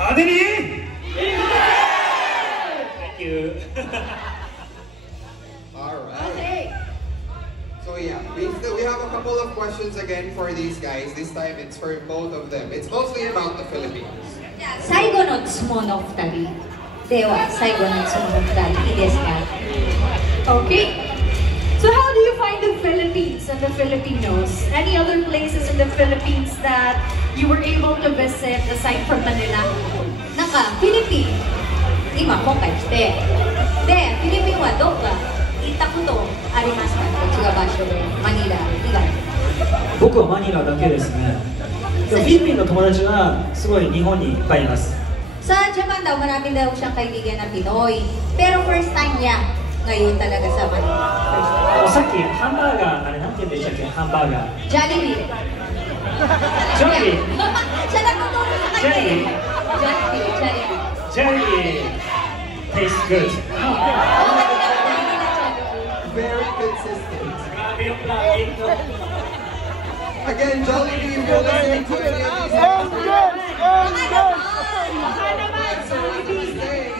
Adelie? Thank you. Alright. Okay. So yeah, we have a couple of questions again for these guys. This time it's for both of them. It's mostly about the Philippines. 最後の質問の2人では最後の質問の2人いいですか Okay. So how do you find the Philippines and the Filipinos? Any other places in the Philippines that you were able to visit aside from Manila? なんかフィリピン今回来てでフィリピンはどっか行ったことありますかね違う場所でマニラ以外僕はマニラだけですね。でもフィリピンの友達はすごい日本にいっぱいいます。 Sa Japan daw, marami daw siyang kaibigan na Pinoy. Pero first time niya ngayon talaga sa Manila. First time. さっきハンバーガー、あれなんて言うんでしたっけ、ハンバーガー。Jollibee. Jollibee? Siya nagtuturo sa kanya eh. Jollibee. Jollibee tastes good. Very consistent. Again, Jollibee, if you're listening to any of these episodes, so what do you say?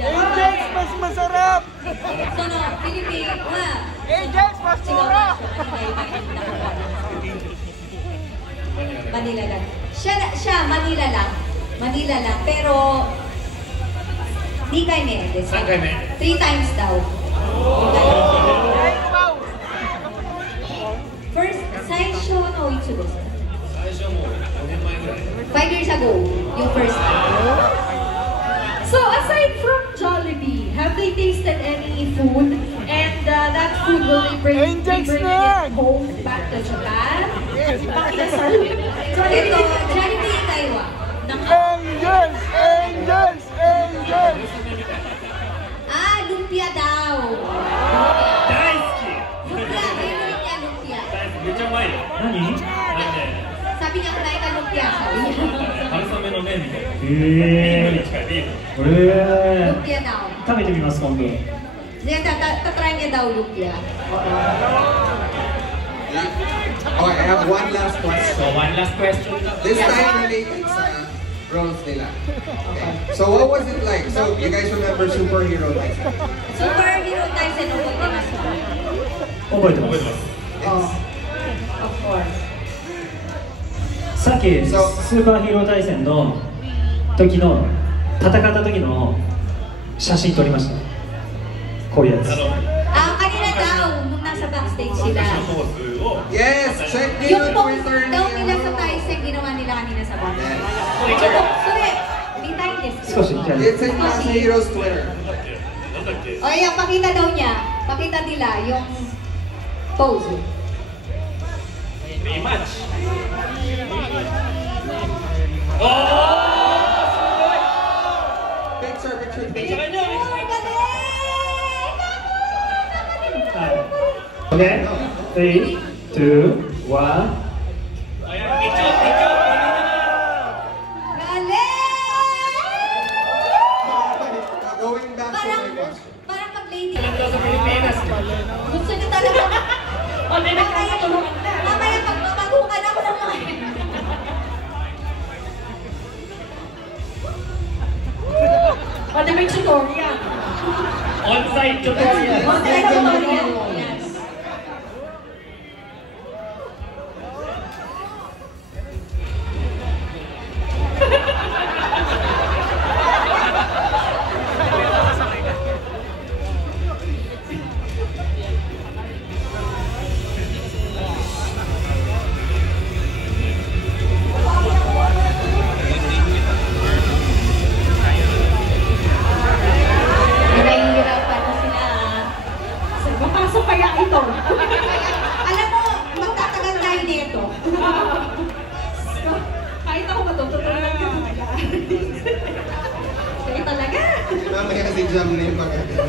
Angels, mas masarap! So no, Philippine, Angels, mas mura! Manila lang. Siya, Manila lang. Manila lang, pero di kayo may 3 times daw. First, 最初のいつですか 5 years ago, yung first time. So aside from Jollibee, have they tasted any food? And that food will they bring it home back to Japan? Pakdasal? So dito, Jollibee Taiwan. Angels! Angels! Angels! Lumpia daw. 大好き。 Lumpia, favorite niya lumpia. めっちゃうまいよ。何？ Sabi niya, kunain ka lumpia. Sabi niya. 春雨の麺みたいな。Lumpia daw. 食べてみます今度。 Tatry niya daw lumpia. Okay, I have one last question. So one last question. This time related sa roles nila. Okay. So what was it like? So you guys remember Superhero Tyson? Superhero Tyson,覚えてますか? 覚えてます。 Oh, of course. さっきスーパーヒーロー対戦の時の戦った時の写真撮りました。こういうやつ。Kanina daw, nung nasa backstage sila. Yes, check nyo Yung yung pose Twitter daw niya. nila sa Tyson, ginawa nila kanina sa backstage. So, mitay desu. 少しじゃあ It's in Masahiro's Twitter. O yan, pakita daw niya. Pakita nila yung pose. Rematch. Picture. Okay, 3, 2, 1. Going back to my question. Parang pag-lady. Gusto niyo talaga. Mamaya pagpapagukan ako ng mga. Pwede may tutorial. On-site tutorial. On-site tutorial. Yes. Nahihirapan na sila. Mapasok kaya ito? Alam mo, magtatagal tayo nito. Kahit ako matututunan ka talaga. Kaya talaga. Mamaya si Jam na yung pagkakita.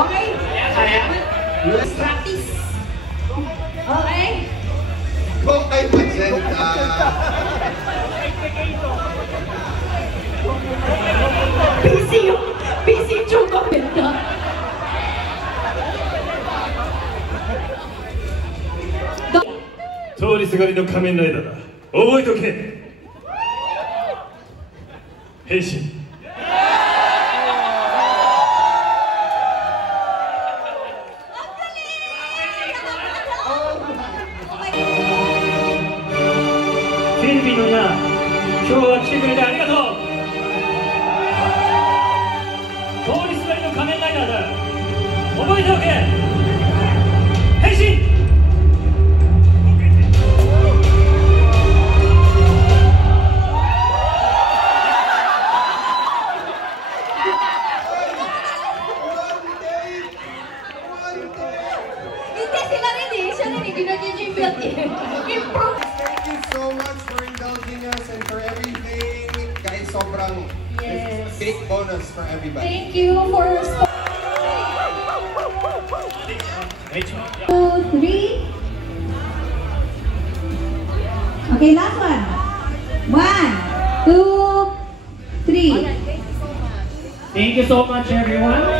Okay? Yes. Practice. Okay? Kung ay presenta. Busy yung Chuma Benda.通りすがりの仮面ライダーだ。覚えとけ。変身。フィリピンのみんな、今日は来てくれてありがとう。通りすがりの仮面ライダーだ。覚えておけ。変身。Thank you so much for indulging us and for everything. Guys, sobrang Yes. big bonus for everybody. Thank you for 2, 3. Okay, last one. 1, 2, 3. Thank you so much, everyone.